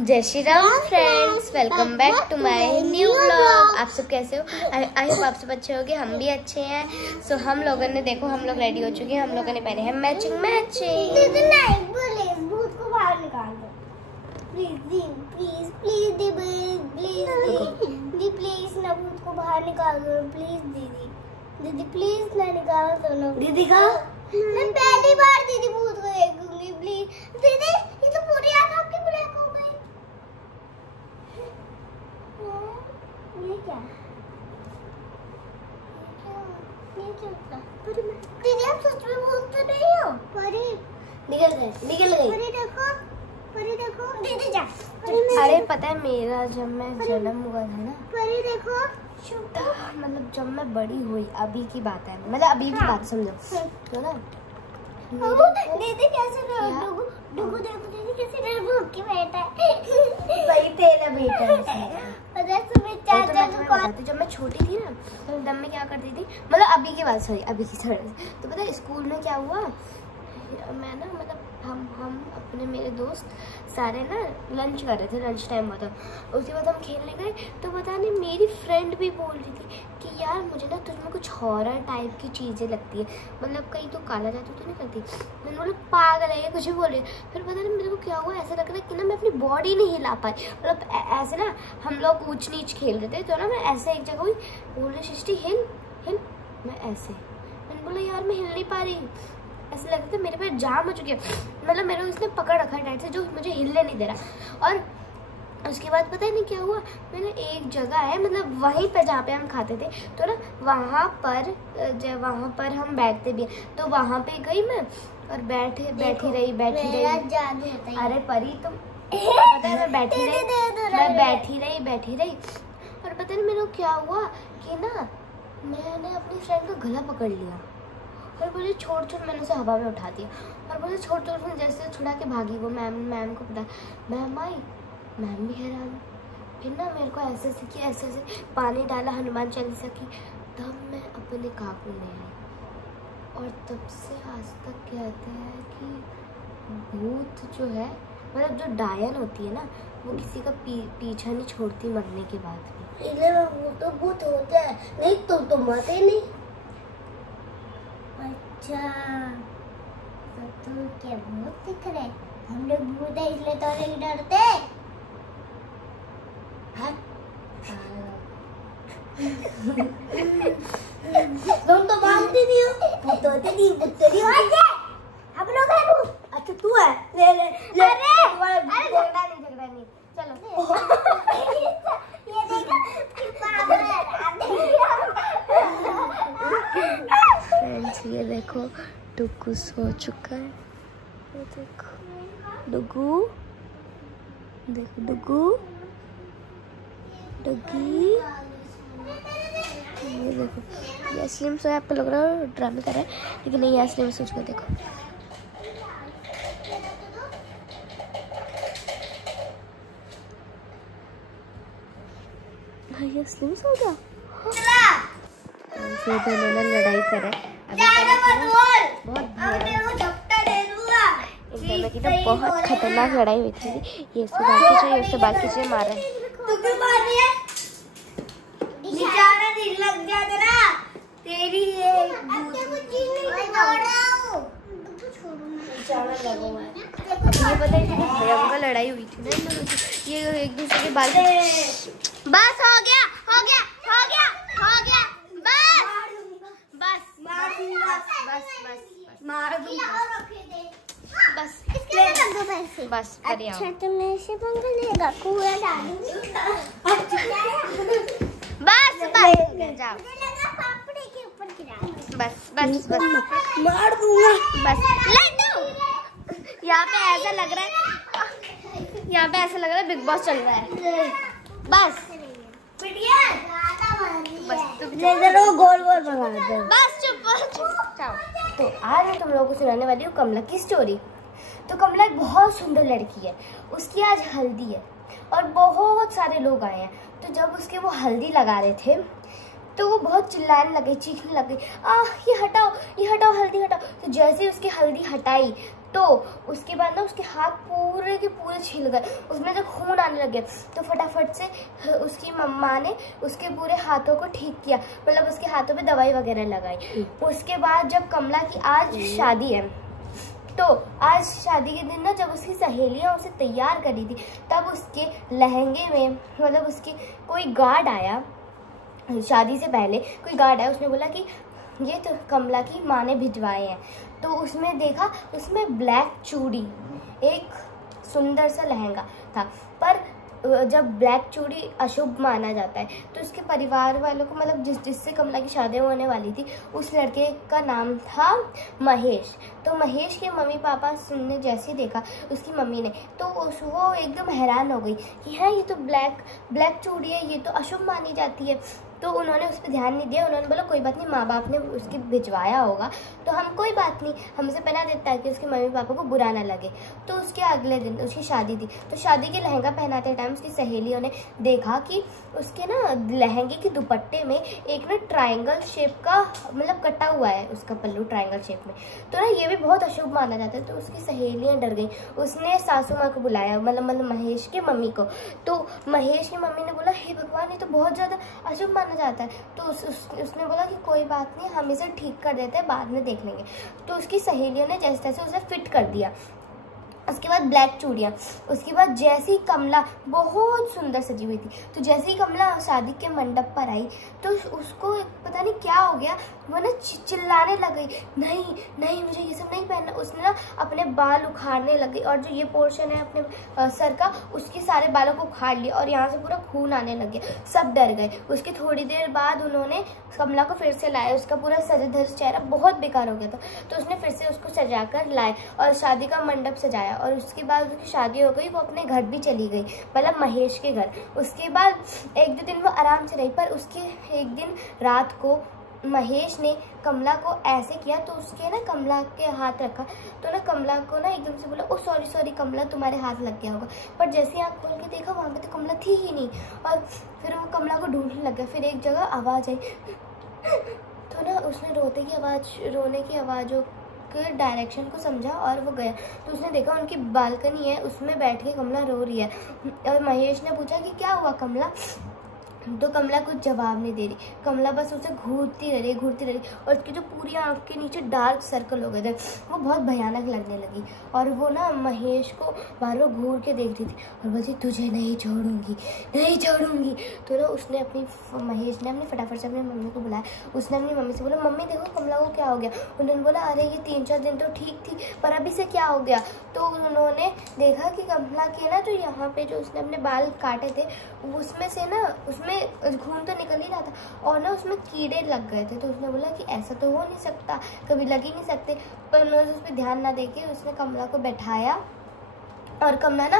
जय Shri Ram friends, welcome back to my new vlog. आप सब कैसे हो? आई होप आप सब अच्छे होंगे, हम भी अच्छे हैं। सो हम लोगों ने देखो, हम लोग रेडी हो चुके हैं। हम लोगों ने पहने हैं मैचिंग मैचिंग। भूत को बाहर निकाल दो प्लीज प्लीज प्लीज दीदी प्लीज ना भूत को बाहर निकाल दो प्लीज दीदी प्लीज ना निकाल दो ना दीदी का। मैं पहली बार दीदी भूत को देखूंगी प्लीज दीदी। ये तो पूरी आंख आपकी ब्लैक हो गई। ये क्या दीदी? आप सच में भूत तो नहीं हो? परी निकल गई परी देखो दीदी जा। अरे पता है, मेरा जब मैं जन्म हुआ था ना, परी देखो मतलब जब मैं बड़ी हुई, अभी की बात है, मतलब अभी की बात समझो तो ना। दीदी कैसे डुगू देखो दीदी कैसे मेरे भूख की बैठा है। वही तेरा बेटा है। पता है तुम्हें चाचा को कौन? जब मैं छोटी थी ना, तो तब मैं क्या करती थी, मतलब अभी की बात, सॉरी अभी की थोड़ी। तो पता है स्कूल में क्या हुआ, मैं ना मतलब हम अपने मेरे दोस्त सारे ना लंच कर रहे थे, लंच टाइम हुआ था। उसके बाद हम खेलने गए, तो पता नहीं मेरी फ्रेंड भी बोल रही थी कि यार मुझे ना तुझमें कुछ हॉरर टाइप की चीज़ें लगती है, मतलब कहीं तो काला जादू तो नहीं करती। मैंने बोला पागल है, कुछ भी बोल रही। फिर पता नहीं मेरे को क्या हुआ, ऐसा लग रहा है कि ना मैं अपनी बॉडी नहीं हिला पाई। मतलब ऐसे ना हम लोग ऊंच नीच खेल रहे थे, तो ना मैं ऐसे एक जगह हुई, बोल रही सृष्टि हिल हिल, मैं ऐसे, मैंने बोला यार मैं हिल नहीं पा रही। ऐसे लग रहा था मेरे पैर जाम हो चुके हैं, मतलब मेरे को इसने पकड़ रखा है टाइट से, जो मुझे हिलने नहीं दे रहा। और उसके बाद पता नहीं क्या हुआ, मैंने एक जगह है मतलब वहीं पे जहाँ पे हम खाते थे, तो ना वहाँ पर हम बैठते भी हैं, तो वहाँ पे गई मैं और बैठी रही। अरे परी तुम पता है, मैं बैठी रही और पता नहीं मेरे को क्या हुआ कि ना मैंने अपनी फ्रेंड का गला पकड़ लिया और बोले छोड़, मैंने उसे हवा में उठा दिया और बोले छोड़, जैसे छुड़ा के भागी वो। मैम को पता, मैम आई, मैम भी हैरान। फिर ना मेरे को ऐसे पानी डाला, हनुमान चालीसा की, तब मैं अपने काबू में आई। और तब से आज तक कहते हैं कि भूत जो है, मतलब जो डायन होती है ना, वो किसी का पीछा नहीं छोड़ती मरने के बाद भी। वो तो भूत होते हैं, नहीं तो मरते नहीं। अच्छा तो क्या भूत दिख रहे? हम लोग भूत है इसलिए तो नहीं डरते। तुम तो मानती नहीं हो, भूत होते नहीं, भूत नहीं होते। हम लोग हैं भूत। अच्छा तू है? ले अरे झगड़ा नहीं चलो। ये देखो फ्रेंड्स, ये देखो डुगू सो चुका है। ये देखो डुगू, देखो डुगी। ये देखो, ये असली में सोया, आपको लग रहा है ड्रामे कर रहा है, लेकिन नहीं, असली में सोच कर देखो। ये असली में सो गया। दोनों लड़ाई करे, बहुत खतरनाक लड़ाई हुई थी। ये उससे बात खींचे मारा है। ये पता है भयंकर लड़ाई हुई थी ना इन दोनों की, ये एक दूसरे के बाल। बस हो गया बस अच्छा तो मैं इसे पंखा लेगा कूड़ा डालूंगी। बस जाओ, पापड़ी के ऊपर गिरा। बस मार दूंगा। बस लड्डू। यहाँ पे ऐसा लग रहा है बिग बॉस चल रहा है। बस गोल भगा दो। बस चुप। तो आज मैं तुम लोगों को सुनाने वाली हूँ कमला की स्टोरी। तो कमला एक बहुत सुंदर लड़की है, उसकी आज हल्दी है और बहुत सारे लोग आए हैं। तो जब उसके वो हल्दी लगा रहे थे, तो वो बहुत चिल्लाने लगे, चीखने लगे, ये हटाओ हल्दी हटाओ। तो जैसे उसकी हल्दी हटाई तो उसके बाद ना उसके हाथ पूरे के पूरे छिल गए, उसमें जब खून आने लगे तो फटाफट से उसकी मम्मा ने उसके पूरे हाथों को ठीक किया, मतलब उसके हाथों पे दवाई वगैरह लगाई। उसके बाद जब कमला की आज शादी है, तो आज शादी के दिन ना जब उसकी सहेलियां उसे तैयार करी थी, तब उसके लहंगे में मतलब उसके कोई गार्ड आया, शादी से पहले कोई गार्ड आया, उसने बोला कि ये तो कमला की माँ ने भिजवाए हैं। तो उसमें देखा, उसमें ब्लैक चूड़ी, एक सुंदर सा लहंगा था, पर जब ब्लैक चूड़ी अशुभ माना जाता है तो उसके परिवार वालों को, मतलब जिससे कमला की शादी होने वाली थी, उस लड़के का नाम था महेश। तो महेश के मम्मी पापा ने जैसे देखा उसकी मम्मी ने, तो वो एकदम हैरान हो गई कि हाँ ये तो ब्लैक चूड़ी है, ये तो अशुभ मानी जाती है। तो उन्होंने उस पर ध्यान नहीं दिया, उन्होंने बोला कोई बात नहीं, माँ बाप ने उसकी भिजवाया होगा तो हम कोई बात नहीं, हमसे पहना देता है कि उसके मम्मी पापा को बुरा ना लगे। तो उसके अगले दिन उसकी शादी थी, तो शादी के लहंगा पहनाते टाइम उसकी सहेलियों ने देखा कि उसके ना लहंगे के दुपट्टे में एक ना ट्रायंगल शेप का मतलब कटा हुआ है, उसका पल्लू ट्रायंगल शेप में। तो ना ये भी बहुत अशुभ माना जाता है। तो उसकी सहेलियाँ डर गई, उसने सासू माँ को बुलाया, मतलब महेश की मम्मी को। तो महेश की मम्मी ने बोला हे भगवान, ये तो बहुत ज़्यादा अशुभ माना जाता है। तो उसने बोला कि कोई बात नहीं, हम इसे ठीक कर देते हैं, बाद में देख लेंगे। तो उसकी सहेलियों ने जैसे तैसे उसे फिट कर दिया। उसके बाद ब्लैक चूड़ियाँ, उसके बाद जैसी कमला बहुत सुंदर सजी हुई थी, तो जैसे ही कमला शादी के मंडप पर आई तो उसको पता नहीं क्या हो गया, वो ना चिल्लाने लग गई, नहीं नहीं मुझे ये सब नहीं पहनना। उसने ना अपने बाल उखाड़ने लगी और जो ये पोर्शन है अपने सर का, उसके सारे बालों को उखाड़ लिया और यहाँ से पूरा खून आने लग गया। सब डर गए। उसके थोड़ी देर बाद उन्होंने कमला को फिर से लाया, उसका पूरा सजा धज चेहरा बहुत बेकार हो गया था, तो उसने फिर से उसको सजा कर लाए और शादी का मंडप सजाया। और उसके बाद उसकी शादी हो गई, वो अपने घर भी चली गई, मतलब महेश के घर। उसके बाद एक दो दिन वो आराम से रही, पर उसके एक दिन रात को महेश ने कमला को ऐसे किया, तो उसके ना कमला के हाथ रखा, तो ना कमला को ना एकदम से बोला ओ सॉरी कमला, तुम्हारे हाथ लग गया होगा। पर जैसे ही आँख खोल के देखा, वहाँ पे तो कमला थी ही नहीं, और फिर वो कमला को ढूंढने लग गया। फिर एक जगह आवाज़ आई, तो ना उसने रोने की आवाज़ों के डायरेक्शन को समझा और वो गया। तो उसने देखा उनकी बालकनी है, उसमें बैठ के कमला रो रही है। और महेश ने पूछा कि क्या हुआ कमला, तो कमला कुछ जवाब नहीं दे रही। कमला बस उसे घूरती रह रही और उसकी जो पूरी आँख के नीचे डार्क सर्कल हो गए थे, वो बहुत भयानक लगने लगी। और वो ना महेश को बार बार घूर के देख रही थी और बोलती तुझे नहीं छोड़ूंगी। तो ना महेश ने अपनी फटाफट से अपनी मम्मी को बुलाया। उसने अपनी मम्मी से बोला मम्मी देखो कमला को क्या हो गया। उन्होंने बोला अरे ये 3-4 दिन तो ठीक थी, पर अभी से क्या हो गया। तो उन्होंने देखा कि कमला के ना जो यहाँ पे जो उसने अपने बाल काटे थे, उसमें से ना उसमें खून तो निकल ही रहा था और ना उसमें कीड़े लग गए थे। तो उसने बोला कि ऐसा तो हो नहीं सकता, कभी लग ही नहीं सकते। पर उन्होंने उस पर ध्यान ना देके उसने कमला को बैठाया और कमला ना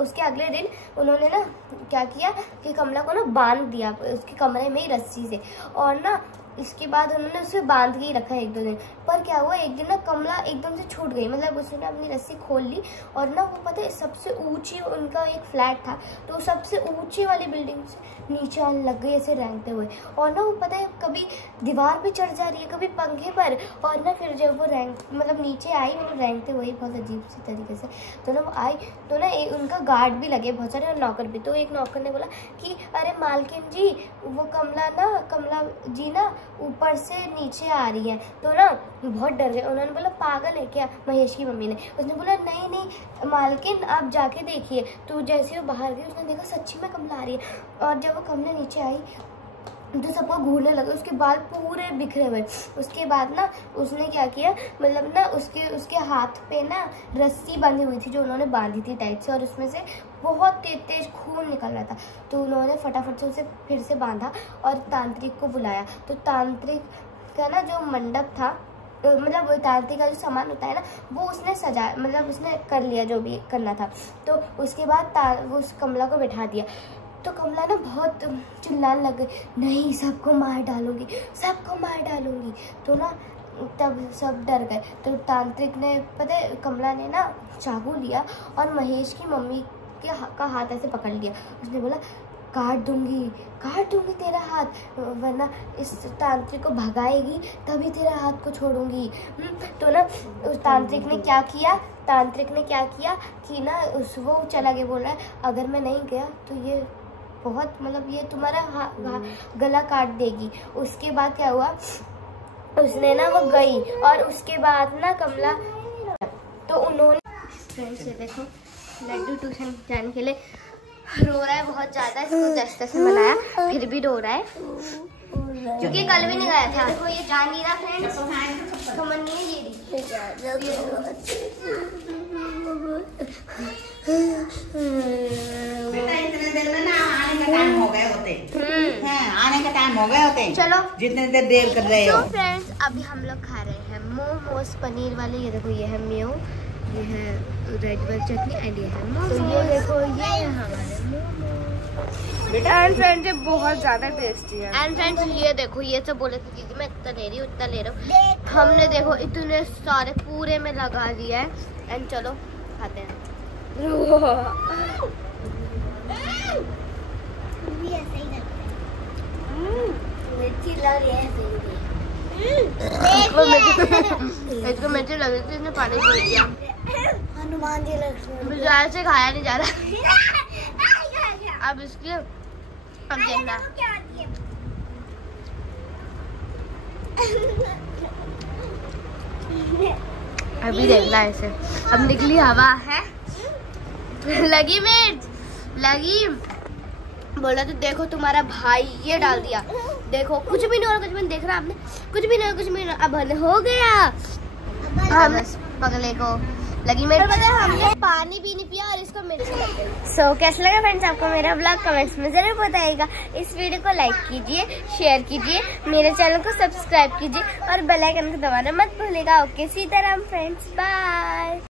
उसके अगले दिन उन्होंने ना क्या किया कि कमला को ना बांध दिया उसके कमरे में ही रस्सी से, और ना इसके बाद उन्होंने उसे बांध के ही रखा 1-2 दिन। पर क्या हुआ, एक दिन ना कमला एकदम से छूट गई, मतलब उसने अपनी रस्सी खोल ली और ना वो पता है सबसे ऊंची, उनका एक फ्लैट था, तो सबसे ऊंची वाली बिल्डिंग से नीचे आने लग गई ऐसे रेंगते हुए। और ना वो पता है कभी दीवार पे चढ़ जा रही है, कभी पंखे पर, और ना फिर जब वो नीचे आई, रेंगते हुए बहुत अजीब सी तरीके से, तो ना वो आई तो ना उनका गार्ड भी लगे बहुत सारे और नौकर भी। तो एक नौकर ने बोला कि अरे मालकिन जी, वो कमला जी ना ऊपर से नीचे आ रही है। तो ना बहुत डर गए। उन्होंने बोला पागल है क्या, महेश की मम्मी ने। उसने बोला नहीं मालकिन आप जाके देखिए। तो जैसे वो बाहर गई उसने देखा सच्ची में कमला आ रही है। और जब वो कमला नीचे आई तो सबको घूरने लगे, उसके बाल पूरे बिखरे हुए। उसके बाद ना उसने क्या किया, मतलब ना उसके हाथ पे ना रस्सी बंधी हुई थी जो उन्होंने बांधी थी टाइट से, और उसमें से बहुत तेज खून निकल रहा था। तो उन्होंने फटाफट से उसे फिर से बांधा और तांत्रिक को बुलाया। तो तांत्रिक का ना जो मंडप था, मतलब वो तांत्रिक का जो सामान होता है ना, वो उसने सजाया, मतलब उसने कर लिया जो भी करना था। तो उसके बाद वो उस कमला को बैठा दिया। तो कमला ना बहुत चिल्लाने लग गई, नहीं सबको मार डालूंगी। तो ना तब सब डर गए। तो तांत्रिक ने पता है कमला ने ना चाकू लिया और महेश की मम्मी का हाथ ऐसे पकड़ लिया। उसने बोला काट दूंगी तेरा हाथ, वरना इस तांत्रिक को भगाएगी तभी तेरा हाथ को छोड़ूंगी। तो ना उस तांत्रिक ने क्या किया कि ना वो चला गया, बोल रहा है अगर मैं नहीं गया तो ये बहुत मतलब ये तुम्हारा गला काट देगी। उसके बाद क्या हुआ, उसने ना वो गई और उसके बाद ना कमला, तो उन्होंने फ्रेंड्स से देखो लड्डू ट्यूशन जाने के लिए रो रहा है बहुत ज्यादा, इसको जैसे से मनाया फिर भी रो रहा है क्योंकि कल भी नहीं गया था। देखो ये जा नहीं रहा फ्रेंड्स, समझ नहीं है इतने देर में ना आने का टाइम हो गए होते हैं, आने का टाइम हो गए होते। चलो जितने देर कर रहे हो। तो फ्रेंड्स अभी हम लोग खा रहे हैं मोमोज पनीर वाले। ये देखो ये है मेयो, ये है रेड वेल चटनी एंड ये है मोमोज। तो ये देखो ये है हमारे मोमोज एंड फ्रेंड्स ये बहुत ज्यादा टेस्टी है। एंड फ्रेंड्स ये देखो ये सब बोले थे दीदी मैं इतना ले रही हूँ उतना ले रहा हूँ, हमने देखो इतने सारे पूरे में लगा दिया है। एंड चलो खाते हैं। मिर्ची लग रही है, इसको मिर्ची लग रही थी, इसने पानी पी लिया। हनुमान जी लक्ष्मण बाजार से खाया नहीं जा रहा। अब इसके अब देखना अभी देखना ऐसे। अब निकली हवा है, लगी मिर्च लगी, बोला तो देखो तुम्हारा भाई ये डाल दिया। देखो कुछ भी नहीं हो रहा, कुछ भी नहीं देख रहा आपने, कुछ भी नहीं अब हो गया। हाँ बस पगले को लगी मिर्च, हमने पानी भी नहीं पिया और इसको मिर्च लग गई। सो कैसा लगा फ्रेंड्स आपको मेरा ब्लॉग, कमेंट्स में जरूर बताइएगा। इस वीडियो को लाइक कीजिए, शेयर कीजिए, मेरे चैनल को सब्सक्राइब कीजिए और बेल आइकन को दबाना मत भूलिएगा। Okay Sitaram friends, bye.